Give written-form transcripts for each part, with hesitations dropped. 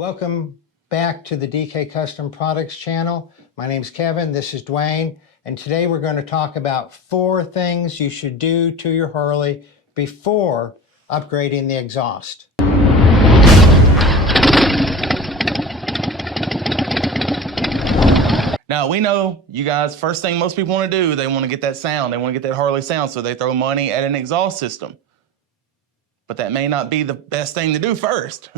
Welcome back to the DK Custom Products channel. My name's Kevin, this is Dwayne, and today we're going to talk about 4 things you should do to your Harley before upgrading the exhaust. Now, we know you guys, first thing most people want to do, they want to get that sound. They want to get that Harley sound, so they throw money at an exhaust system. But that may not be the best thing to do first.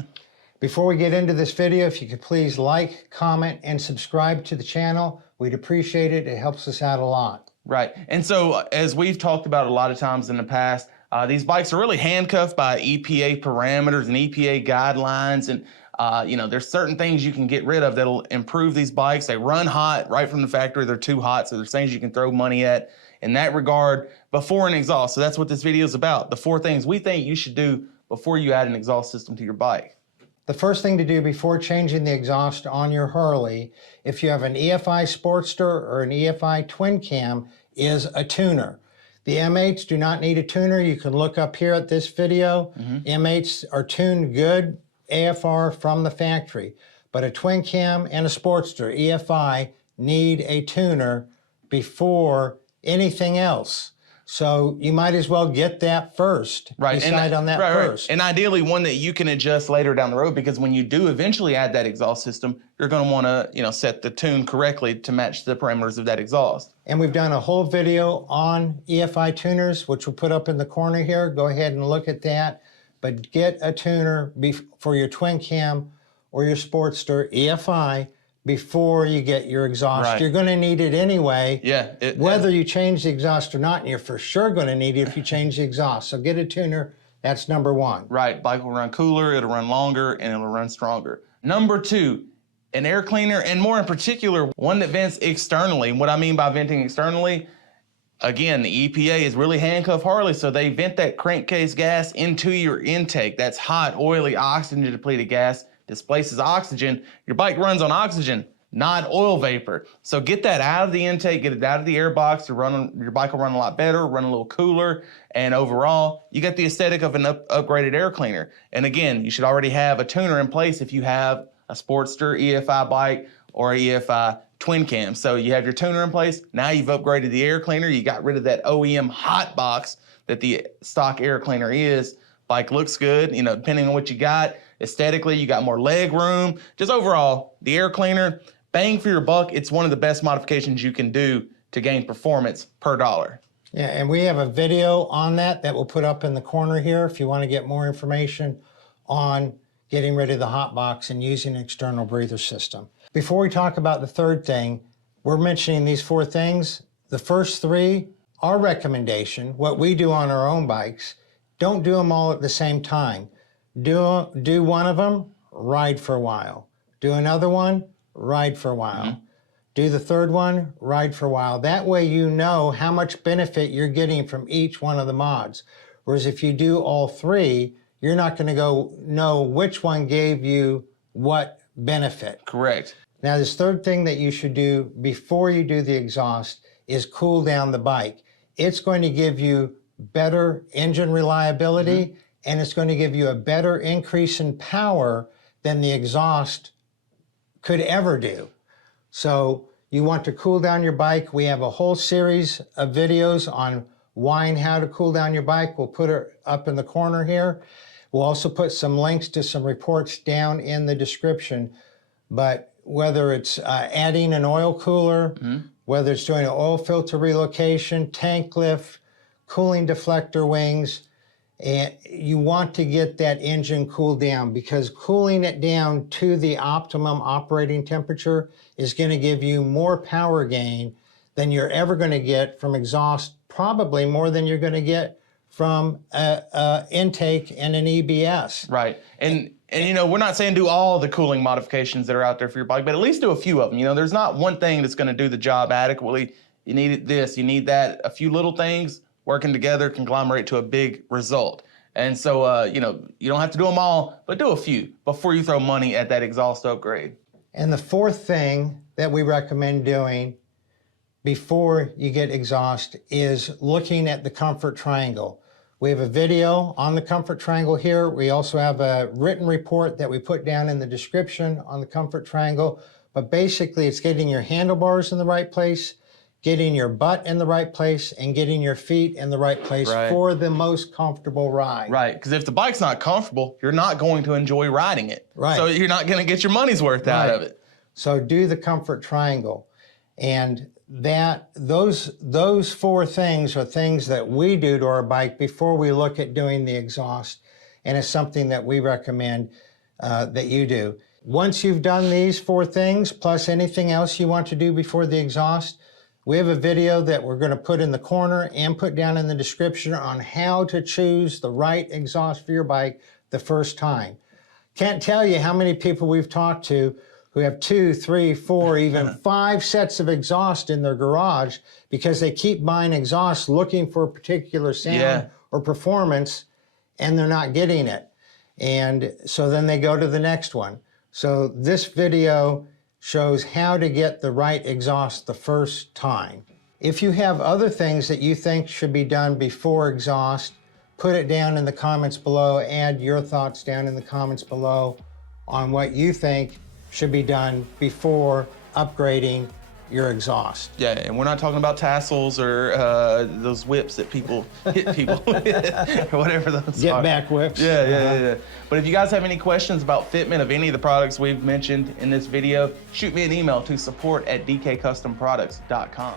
Before we get into this video, if you could please like, comment, and subscribe to the channel. We'd appreciate it. It helps us out a lot. Right. And so, as we've talked about a lot of times in the past, these bikes are really handcuffed by EPA parameters and EPA guidelines. And there's certain things you can get rid of that'll improve these bikes. They run hot right from the factory. They're too hot. So there's things you can throw money at in that regard before an exhaust. So that's what this video is about. The 4 things we think you should do before you add an exhaust system to your bike. The first thing to do before changing the exhaust on your Harley, if you have an EFI Sportster or an EFI Twin Cam, is a tuner. The M8s do not need a tuner. You can look up here at this video. M8s are tuned good AFR from the factory, but a Twin Cam and a Sportster EFI need a tuner before anything else. So you might as well get that first. Right. Decide on that first. And ideally one that you can adjust later down the road, because when you do eventually add that exhaust system, you're going to want to, set the tune correctly to match the parameters of that exhaust. And we've done a whole video on EFI tuners, which we'll put up in the corner here. Go ahead and look at that. But get a tuner for your Twin Cam or your Sportster EFI before you get your exhaust. Right. You're going to need it anyway. Yeah. Whether you change the exhaust or not, and you're for sure going to need it if you change the exhaust. So get a tuner. That's number 1. Right. Bike will run cooler, it'll run longer, and it'll run stronger. Number 2, an air cleaner, and more in particular, one that vents externally. And what I mean by venting externally, again, the EPA is really handcuffed Harley, so they vent that crankcase gas into your intake. That's hot, oily, oxygen-depleted gas. Displaces oxygen. Your bike runs on oxygen, not oil vapor. So get that out of the intake, get it out of the air box. Your bike will run a lot better, run a little cooler, and overall, you get the aesthetic of an upgraded air cleaner. And again, you should already have a tuner in place if you have a Sportster EFI bike or a EFI Twin Cam. So you have your tuner in place. Now you've upgraded the air cleaner. You got rid of that OEM hot box that the stock air cleaner is. Bike looks good, depending on what you got. Aesthetically, you got more leg room. Just overall, the air cleaner, bang for your buck, it's one of the best modifications you can do to gain performance per dollar. Yeah, and we have a video on that we'll put up in the corner here if you want to get more information on getting rid of the hot box and using an external breather system. Before we talk about the third thing, we're mentioning these 4 things. The first 3, our recommendation, what we do on our own bikes, don't do them all at the same time. Do one of them, ride for a while. Do another one, ride for a while. Do the third one, ride for a while. That way you know how much benefit you're getting from each one of the mods. Whereas if you do all 3, you're not going to know which one gave you what benefit. Correct. Now this third thing that you should do before you do the exhaust is cool down the bike. It's going to give you better engine reliability, and it's going to give you a better increase in power than the exhaust could ever do. So you want to cool down your bike. We have a whole series of videos on why and how to cool down your bike. We'll put it up in the corner here. We'll also put some links to some reports down in the description. But whether it's adding an oil cooler, whether it's doing an oil filter relocation, tank lift, cooling deflector wings, and you want to get that engine cooled down, because cooling it down to the optimum operating temperature is going to give you more power gain than you're ever going to get from exhaust, probably more than you're going to get from intake and an EBS. Right. And we're not saying do all the cooling modifications that are out there for your bike, but at least do a few of them. There's not one thing that's going to do the job adequately. You need this, you need that. A few little things working together conglomerate to a big result. And so, you don't have to do them all, but do a few before you throw money at that exhaust upgrade. And the 4th thing that we recommend doing before you get exhaust is looking at the comfort triangle. We have a video on the comfort triangle here. We also have a written report that we put down in the description on the comfort triangle. But basically, it's getting your handlebars in the right place, getting your butt in the right place, and getting your feet in the right place for the most comfortable ride. Right, because if the bike's not comfortable, you're not going to enjoy riding it. Right. So you're not going to get your money's worth out of it. So do the comfort triangle. And those 4 things are things that we do to our bike before we look at doing the exhaust, and it's something that we recommend that you do. Once you've done these 4 things, plus anything else you want to do before the exhaust, we have a video that we're going to put in the corner and put down in the description on how to choose the right exhaust for your bike the first time. Can't tell you how many people we've talked to who have 2, 3, 4, even 5 sets of exhaust in their garage because they keep buying exhaust looking for a particular sound or performance, and they're not getting it. And so then they go to the next one. So this video shows how to get the right exhaust the first time. If you have other things that you think should be done before exhaust, put it down in the comments below. Add your thoughts down in the comments below on what you think should be done before upgrading your exhaust. Yeah, and we're not talking about tassels or those whips that people hit people with, or whatever those Get are. back whips. Yeah. But if you guys have any questions about fitment of any of the products we've mentioned in this video, shoot me an email to support@dkcustomproducts.com.